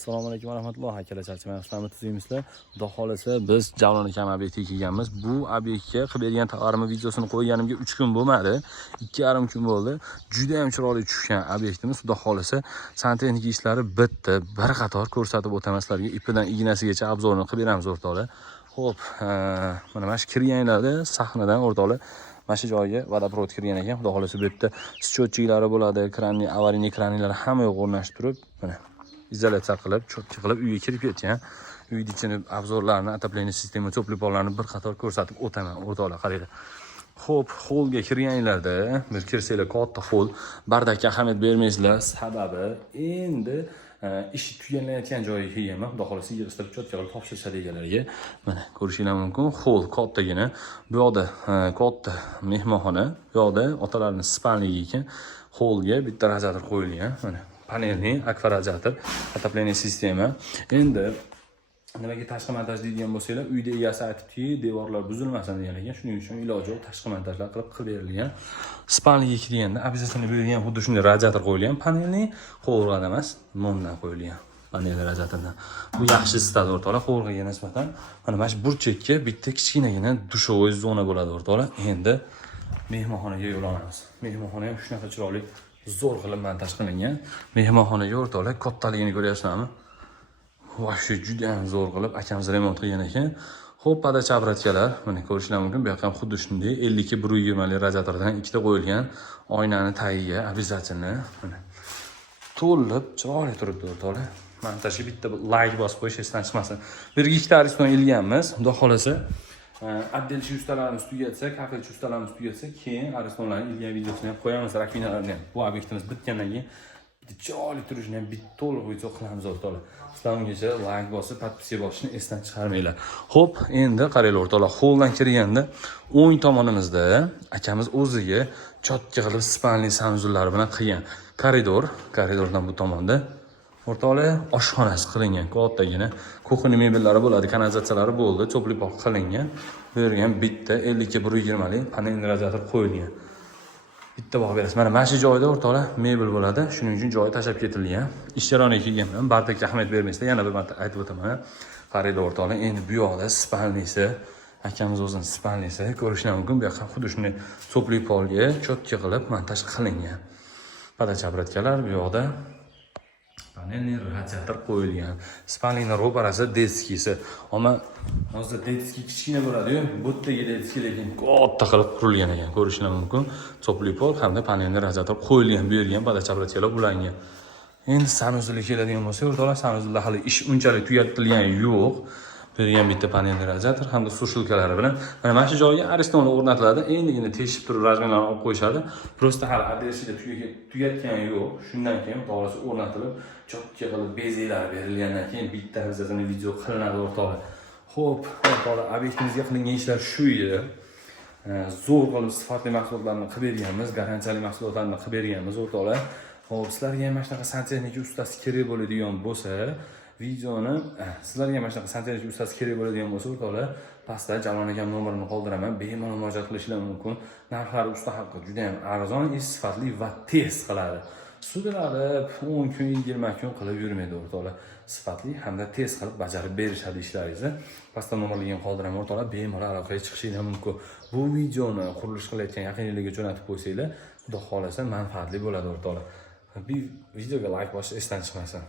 Assalomu alaykum va rahmatullohi akalar, charchamayapsiz, hamma tuzaymizlar. Xudo xolasa biz Javlon akam obyektga kelganmiz. Bu obyektga qilib bergan tovarimiz videosini qo'yganimga 3 kun bo'lmadi. 2,5 kun bo'ldi. Juda ham chiroyli tushgan obyektimiz. Xudo xolasa santexnika ishlari bitdi. Bir qator ko'rsatib o'taman sizlarga. Ipidan ignasigacha obzorini qilib beramiz o'rtoqlar. Xo'p, mana shu kirganlarda sahnadan o'rtoqlar mana shu joyga vodoprovod kirgan ekan. Xudo xolasa bu yerda счётчиklari bo'ladi, kranli, avariy kranlari hamma yo'q o'rnashib turib, mana izolyatsiya qilib, cho'tki qilib uyga kirib ketgan. Uyning ichini, obzorlarni, отопление sistema, cho'pli pollarni bir qator ko'rsatib o'taman o'rtoqlar, qaranglar. Xo'p, holga kirganlarda, bir kirsanglar katta hol, bardakka ahamiyat bermaysizlar, sababi endi ish tugallanayotgan joyiga kelganman. Xudo xolasa yig'ishtirib cho'tki qilib topshirishadi egalariga. Mana ko'rishingiz mumkin. Hol kattagina. Bu yoqda katta mehmonxona, bu yoqda otalarning spalnigi ekan. Holga bitta radiator qo'yilgan. Mana panelning akvaradiator, отопление sistema. Endi nimaga tashqi montaj deydigan bo'lsanglar, uyda egasi aytibdi, devorlar buzilmasin degan ekan. Shuning uchun iloji yo'q tashqi montajlar qilib berilgan. Spalniga kirganda обязательно berilgan xuddi shunday radiator qo'yilgan. Panelning qovurg'adan emas, mondan qo'yilgan. Panel radiatordan. Bu yaxshi isitadi o'rtoqlar, qovurg'aga nisbatan. Mana shu burchakka bitta kichkinagina dushovoy zona bo'ladi o'rtoqlar. Endi mehmonxonaga yo'l olamiz. Mehmonxona ham shunaqa chiroyli zo'r qilib montaj qilingan. Mehmonxonaga o'rtoqlar kattaligini ko'ryapsizlarmi? Vahshiy juda ham zo'r qilib akamiz remont qilgan ekan. Xo'p, padachi obratkalar, mana ko'rishingiz mumkin. Bu yoqda ham xuddi shunday 52-120 radiatordan ikkita qo'yilgan. Oynani tagiga обязательно mana to'lib chiroyli turibdi o'rtoqlar. Montajga bitta like bosib qo'yish esdan chiqmasin. Birga ikkita ariston ilganmiz. Xudo xolasa отделчий ustalarimiz tugatsa, kafelchi ustalarimiz tugatsa, keyin aristonlarning ilgan videosini ham qo'yamiz, rakvinalarni ham. Bu obyektimiz bitgandan keyin chiroyli turishini ham bitta to'liq video qilamiz o'rtoqlar. Sizlar ungacha like bosib, podpisiya bosishni esdan chiqarmanglar. Xo'p, endi qaranglar o'rtoqlar, holdan kirganda o'ng tomonimizda akamiz o'ziga cho'tki qilib spalniy sanuzllari bilan qilgan koridordan bu tomonda o'rtoqlar oshxonasi qilingan, kattagina kuxni mebellari bo'ladi, kanalizatsiyalari bo'ldi, cho'pli pok qilingan. Bu yerga ham bitta 52-120 lik panel radiator qo'yilgan. Bitta baho berasiz. Mana shu joyda o'rtoqlar mebel bo'ladi. Shuning uchun joyi tashlab ketilgan. Ish jarayoniga kelganman. Bardakka ahamiyat bermaysizlar. Yana bir marta aytib o'taman. Qaranglar o'rtoqlar, endi bu yoqda spalnisi, akamiz o'zining spalnisi ko'rishingiz mumkin. Bu yoqda xuddi shunday cho'pli polga cho'tki qilib montaj qilingan. Padachi obratkalar bu yoqda panelni radiator qo'yilgan. Spalnining ro'parasi detskisi. Ammo hozir detski kichkina bo'ladi-yu, bu yerdagi detski lekin katta qilib qurilgan ekan. Ko'rishingiz mumkin. Cho'pli pol hamda panelni radiator qo'yilgan, bu yerga ham padachi obratkalar ulangan. Endi sanuzilga keladigan bo'lsak, o'rtoqlar, sanuzilda hali ish unchalik tugatilgani yo'q. Bergan bitta panelli radiator hamda sushilkalari bilan mana shu joyga aristonlar o'rnatiladi. Endigina teshib turib razmerlarni olib qo'yishadi. Prosta hali adresida tugatgani yo'q. Shundan keyin to'g'risi o'rnatilib, cho'tki qilib bezaklar berilgandan keyin bitta bizning video qilinadi o'rtoqlar. Xo'p, o'rtoqlar, obyektimizga qilingan ishlar shu edi. Zo'r qilib sifatli mahsulotlarni qilib berganmiz, garantiyali mahsulotlarni qilib berganmiz o'rtoqlar. Xo'p, sizlarga ham mana shunaqa santexnika ustasi kerak bo'ladigan bo'lsa, videoni sizlarga mana shunaqa santexnika ustasi kerak bo'ladigan bo'lsa, o'rtoqlar, pastda Javlon akam nomerini qoldiraman, bemalol murojaat qilishingiz mumkin. Narxlari usta haqqi juda ham arzon, sifatli va tez qiladi. Sudlanib 10 kun, 20 kun qilib yurmaydi o'rtoqlar. Sifatli hamda tez qilib bajarib berishadi ishlaringizni. Pastda nomerlarni qoldiraman o'rtoqlar, bemalol aloqaga chiqishingiz mumkin. Bu videoni qurilish qilayotgan yaqinlarga jo'natib qo'ysanglar, xudo xolasa manfaatli bo'ladi o'rtoqlar. Bir videoga like bosishni esdan chiqmasin.